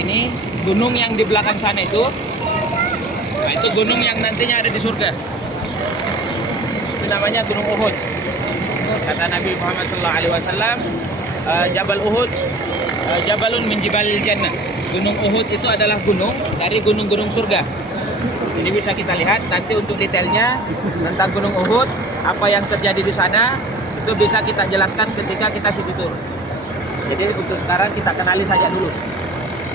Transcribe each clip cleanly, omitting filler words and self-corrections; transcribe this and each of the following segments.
Ini gunung yang di belakang sana itu, nah itu gunung yang nantinya ada di surga. Itu namanya Gunung Uhud. Kata Nabi Muhammad SAW, Jabal Uhud, Jabalun min Jibalil Jannah. Gunung Uhud itu adalah gunung dari gunung-gunung surga. Jadi bisa kita lihat nanti untuk detailnya tentang Gunung Uhud, apa yang terjadi di sana, itu bisa kita jelaskan ketika kita situ tur. Jadi untuk sekarang kita kenali saja dulu.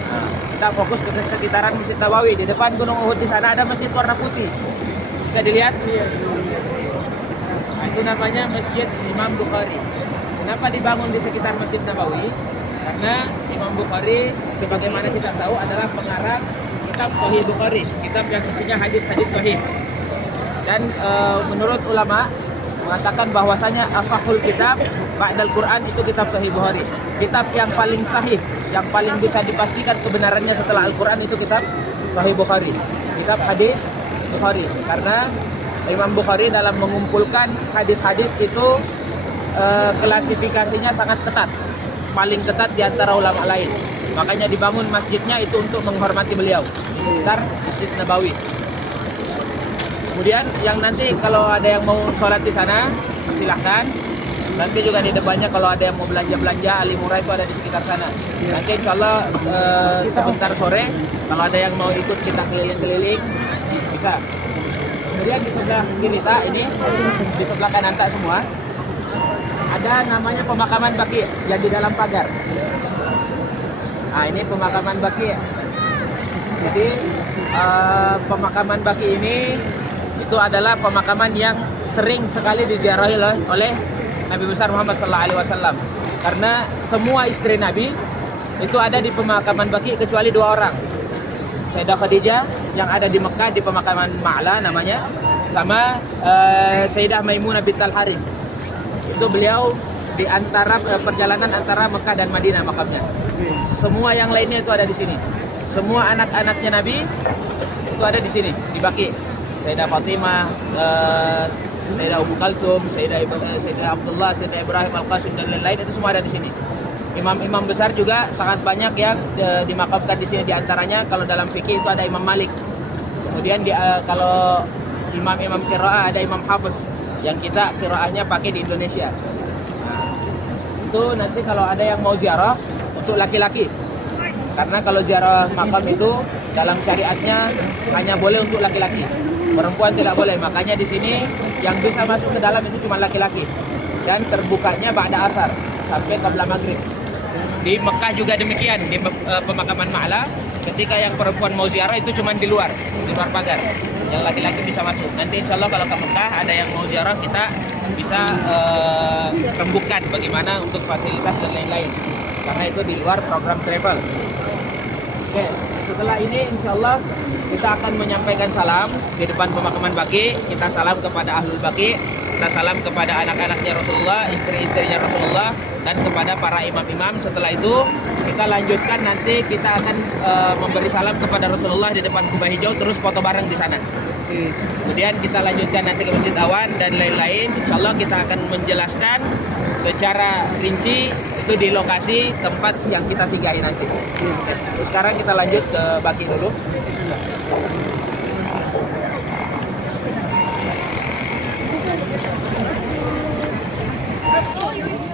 Nah, kita fokus ke sekitaran Masjid Nabawi. Di depan Gunung Uhud di sana ada masjid warna putih. Bisa dilihat? Nah, itu namanya Masjid Imam Bukhari. Kenapa dibangun di sekitar Masjid Nabawi? Karena Imam Bukhari, sebagaimana kita tahu, adalah pengarang kitab Sahih Bukhari, kitab yang isinya hadis-hadis sahih. Dan menurut ulama mengatakan bahwasanya asahul kitab ba'dal Quran itu kitab Sahih Bukhari. Kitab yang paling sahih, yang paling bisa dipastikan kebenarannya setelah Al-Quran itu kitab Sahih Bukhari, kitab hadis Bukhari. Karena Imam Bukhari dalam mengumpulkan hadis-hadis itu klasifikasinya sangat ketat, paling ketat di antara ulama lain. Makanya dibangun masjidnya itu untuk menghormati beliau di sekitar Masjid Nabawi. Kemudian yang nanti kalau ada yang mau sholat di sana, silahkan. Nanti juga di depannya kalau ada yang mau belanja-belanja, Ali Murah itu ada di sekitar sana. Nanti insya Allah sebentar sore, kalau ada yang mau ikut kita keliling-keliling, bisa. Kemudian di sebelah kiri tak ini, di sebelah kanan tak semua, ada namanya pemakaman Baqi yang di dalam pagar. Nah ini pemakaman Baqi. Jadi pemakaman Baqi ini itu adalah pemakaman yang sering sekali diziarahi oleh Nabi besar Muhammad SAW. Karena semua istri Nabi itu ada di pemakaman Baqi kecuali 2 orang. Sayyidah Khadijah yang ada di Mekah di pemakaman Ma'la namanya, sama Sayyidah Maimunah bintul Harith. Itu beliau di antara perjalanan antara Mekah dan Madinah makamnya. Semua yang lainnya itu ada di sini. Semua anak-anaknya Nabi itu ada di sini di Baqi. Sayyidah Fatimah, Sayyidah Ummu Kalsum, Sayyidah Abdullah, Sayyidah Ibrahim Al-Qasim dan lain-lain itu semua ada di sini. Imam-imam besar juga sangat banyak yang dimakamkan di sini. Di antaranya kalau dalam fikih itu ada Imam Malik. Kemudian kalau imam-imam qiraah ada Imam Hafiz yang kita qiraahnya pakai di Indonesia. Nah, itu nanti kalau ada yang mau ziarah untuk laki-laki. Karena kalau ziarah makam itu dalam syariatnya hanya boleh untuk laki-laki. Perempuan tidak boleh. Makanya di sini yang bisa masuk ke dalam itu cuma laki-laki. Dan terbukanya ba'da asar sampai qabla maghrib. Di Mekah juga demikian, di pemakaman Ma'la, ketika yang perempuan mau ziarah itu cuma di luar pagar. Yang laki-laki bisa masuk. Nanti insya Allah kalau ke Mekah ada yang mau ziarah, kita bisa rembukan bagaimana untuk fasilitas dan lain-lain. Karena itu di luar program travel. Oke, setelah ini insya Allah kita akan menyampaikan salam di depan pemakaman Baqi. Kita salam kepada Ahlul Baqi, kita salam kepada anak-anaknya Rasulullah, istri-istrinya Rasulullah, dan kepada para imam-imam. Setelah itu kita lanjutkan, nanti kita akan memberi salam kepada Rasulullah di depan Kubah Hijau, terus foto bareng di sana. Kemudian kita lanjutkan nanti ke Masjid Awan dan lain-lain. Insya Allah kita akan menjelaskan secara rinci itu di lokasi tempat yang kita singgahi nanti. Terus sekarang kita lanjut ke Baqi dulu.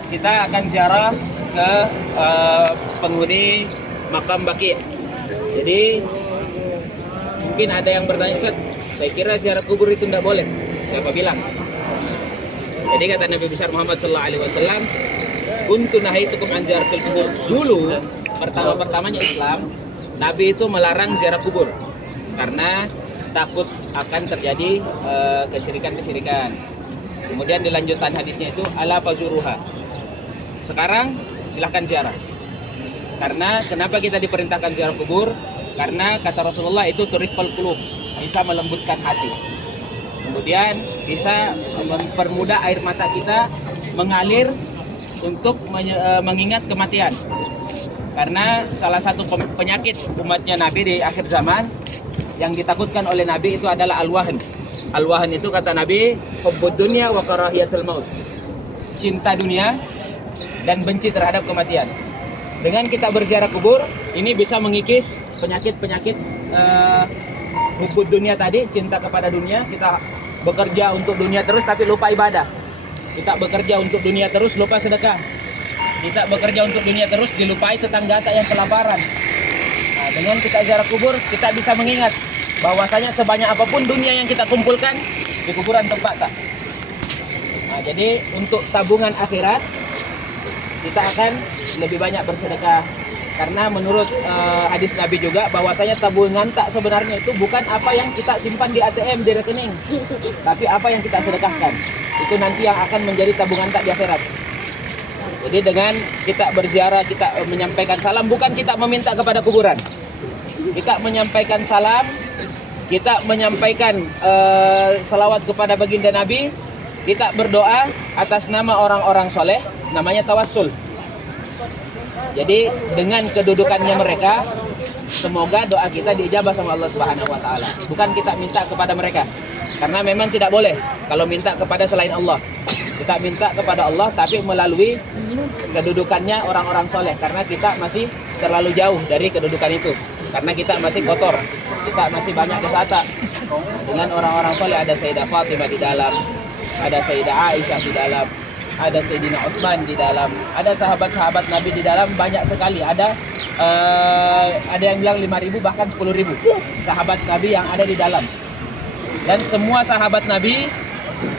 Kita akan ziarah ke penghuni makam Baqi. Jadi mungkin ada yang bertanya, Ustaz, saya kira ziarah kubur itu tidak boleh. Siapa bilang? Jadi kata Nabi besar Muhammad SAW, "Kuntu nahaitukum an ziyaratil kubur." Dulu pertama-pertamanya Islam, Nabi itu melarang ziarah kubur karena takut akan terjadi kesyirikan-kesyirikan. Kemudian dilanjutkan hadisnya itu ala fazuruha. Sekarang silahkan ziarah. Karena kenapa kita diperintahkan ziarah kubur? Karena kata Rasulullah itu turiqul qulub, bisa melembutkan hati. Kemudian bisa mempermudah air mata kita mengalir untuk mengingat kematian. Karena salah satu penyakit umatnya Nabi di akhir zaman yang ditakutkan oleh Nabi itu adalah al-wahn. Al-wahn itu kata Nabi, hubbud dunya wa karahiyatul maut. Cinta dunia dan benci terhadap kematian. dengan kita berziarah kubur ini bisa mengikis penyakit-penyakit hubud dunia tadi, cinta kepada dunia. Kita bekerja untuk dunia terus tapi lupa ibadah. Kita bekerja untuk dunia terus lupa sedekah. Kita bekerja untuk dunia terus dilupai tetangga yang kelaparan. Nah, dengan kita ziarah kubur kita bisa mengingat bahwasanya sebanyak apapun dunia yang kita kumpulkan di kuburan tempat tak. Nah, jadi untuk tabungan akhirat kita akan lebih banyak bersedekah, karena menurut hadis Nabi juga bahwasanya tabungan tak sebenarnya itu bukan apa yang kita simpan di ATM di rekening, tapi apa yang kita sedekahkan itu nanti yang akan menjadi tabungan tak di akhirat. Jadi dengan kita berziarah, kita menyampaikan salam, bukan kita meminta kepada kuburan, kita menyampaikan salam, kita menyampaikan salawat kepada baginda Nabi, kita berdoa atas nama orang-orang soleh, namanya tawassul. Jadi dengan kedudukannya mereka, semoga doa kita diijabah sama Allah Subhanahu wa taala. Bukan kita minta kepada mereka. Karena memang tidak boleh kalau minta kepada selain Allah. Kita minta kepada Allah tapi melalui kedudukannya orang-orang soleh, karena kita masih terlalu jauh dari kedudukan itu. Karena kita masih kotor, kita masih banyak dosa. Dengan orang-orang soleh ada Sayyidah Fatimah di dalam, ada Sayyidah Aisyah di dalam, ada Sayyidina Utsman di dalam, ada sahabat-sahabat Nabi di dalam, banyak sekali. Ada yang bilang 5.000 bahkan 10.000 sahabat Nabi yang ada di dalam. Dan semua sahabat Nabi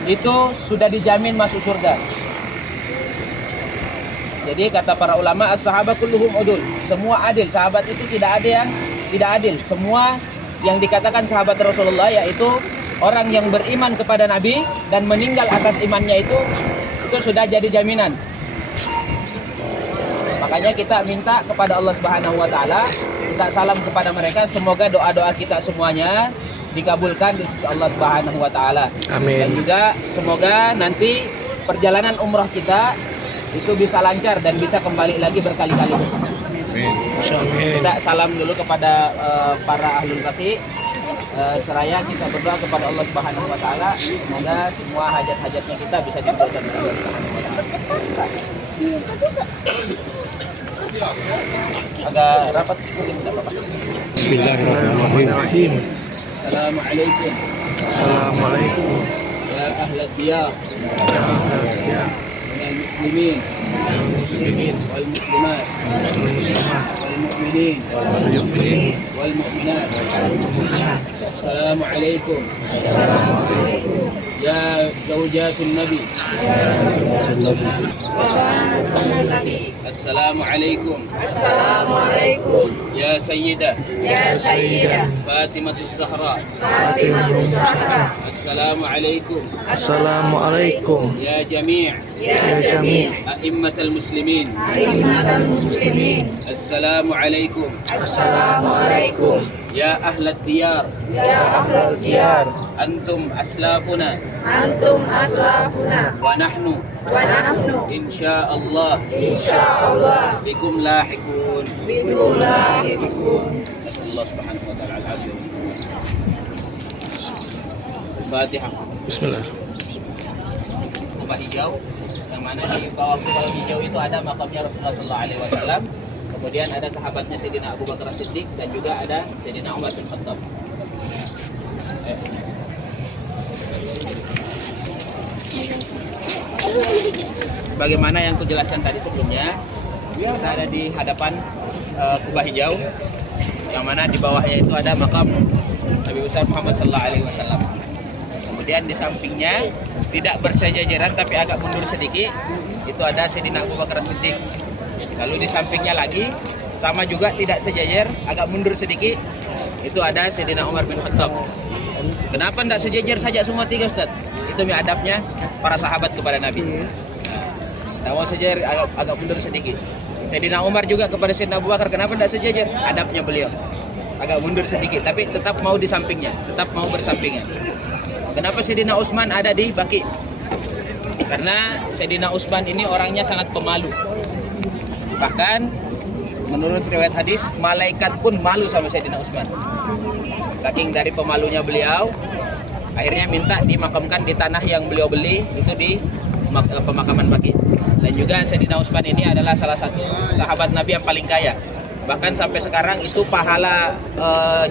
itu sudah dijamin masuk surga. Jadi kata para ulama, as-sahabat kulluhum udul, semua adil. Sahabat itu tidak ada yang tidak adil. Semua yang dikatakan sahabat Rasulullah yaitu orang yang beriman kepada Nabi dan meninggal atas imannya itu sudah jadi jaminan. Makanya kita minta kepada Allah Subhanahu wa taala, kita salam kepada mereka, semoga doa-doa kita semuanya dikabulkan di sisi Allah Subhanahu wa taala. Amin. Dan juga semoga nanti perjalanan umrah kita itu bisa lancar dan bisa kembali lagi berkali-kali. Amin. Kita salam dulu kepada para ahlul baqi. Seraya kita berdoa kepada Allah Subhanahu wa taala, semoga semua hajat-hajatnya kita bisa dikabulkan oleh Allah Subhanahu wa taala. Agak rapat mungkin tidak apa-apa. Bismillahirrahmanirrahim. Assalamualaikum. Assalamualaikum. Ya ahlad diyar. Ya ahlad diyar. Muslimin. Muslimin wal muslimat. Wal mu'minin. Wal mu'minin. Wal mu'minat. Assalamualaikum. Assalamualaikum. Ya zawjatul Nabi. Assalamualaikum. Assalamualaikum. Ya Sayyidah. Ya Sayyidah. Fatimatul Zahra. Fatimatul Zahra. Assalamualaikum. Assalamualaikum. Ya Jami'. Ya Jami'. A'immatul Muslimin. A'immatul Muslimin. Assalamualaikum. Assalamualaikum. Ya ahlad diyar. Ya ahlad diyar. Antum aslafuna. Antum aslafuna. Wa nahnu. Wa nahnu. Insyaallah. Insyaallah. Bikum lahikun. Bikum lahikun. Allah Subhanahu wa taala al-azim. Al-Fatihah. Bismillah. Kubah hijau, yang mana di bawah kubah hijau itu ada makamnya Rasulullah sallallahu alaihi wasallam. Kemudian ada sahabatnya Sayyidina Abu Bakar As-Siddiq dan juga ada Sayyidina Umar bin Khattab. Sebagaimana yang kujelaskan tadi sebelumnya, kita ada di hadapan kubah hijau, yang mana di bawahnya itu ada makam Nabi besar Muhammad sallallahu alaihi wasallam. Kemudian di sampingnya tidak bersejajaran tapi agak mundur sedikit, itu ada Sayyidina Abu Bakar As-Siddiq. Lalu di sampingnya lagi sama juga tidak sejajar, agak mundur sedikit, itu ada Sayyidina Umar bin Khattab. Kenapa tidak sejajar saja semua tiga, Ustaz? Itu adabnya para sahabat kepada Nabi. Tidak mau sejajar, agak mundur sedikit. Sayyidina Umar juga kepada Sayyidina Abu Bakar, kenapa tidak sejajar? Adabnya beliau agak mundur sedikit, tapi tetap mau di sampingnya, tetap mau bersampingan. Kenapa Sayyidina Utsman ada di Baqi? Karena Sayyidina Utsman ini orangnya sangat pemalu. Bahkan menurut riwayat hadis, malaikat pun malu sama Sayyidina Utsman. Saking dari pemalunya beliau, akhirnya minta dimakamkan di tanah yang beliau beli, itu di pemakaman Baqi. Dan juga Sayyidina Utsman ini adalah salah satu sahabat Nabi yang paling kaya. Bahkan sampai sekarang itu pahala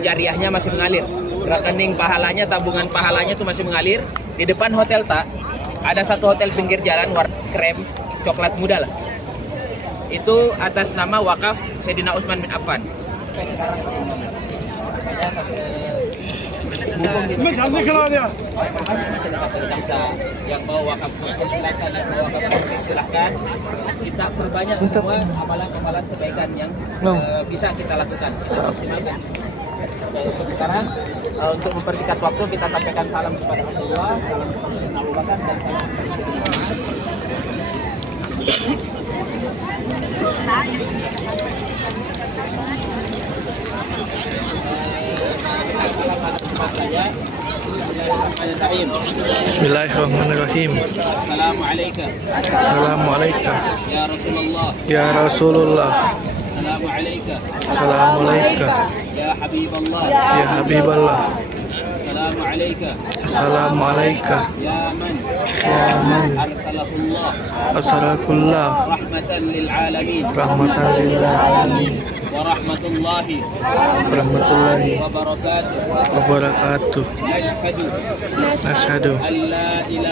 jariahnya masih mengalir. Rekening pahalanya, tabungan pahalanya itu masih mengalir. Di depan hotel Tak ada satu hotel pinggir jalan warna krem coklat muda lah. Itu atas nama wakaf Sayyidina Utsman bin Affan. Yang bawa wakaf silahkan kita perbanyak semua amalan-amalan kebaikan yang bisa kita lakukan. Silakan. Sekarang untuk mempersingkat waktu kita sampaikan salam kepada Rasulullah, salam kepada Abu Bakar dan salam Bismillahirrahmanirrahim. Assalamualaikum. Assalamualaikum. Ya Rasulullah. Ya Rasulullah. Assalamualaikum. Assalamualaikum. Ya Habiballah. Ya Habiballah. Assalamualaikum. Assalamualaikum. Ya man. Ya man Arsalahullah. Asalakullah. Rahmatan lil alamin. Rahmatan lil alamin. Wa rahmatullahi. Warahmatullahi Wabarakatuh. wabarakatuh. Nashhadu Nashhadu an la ilaha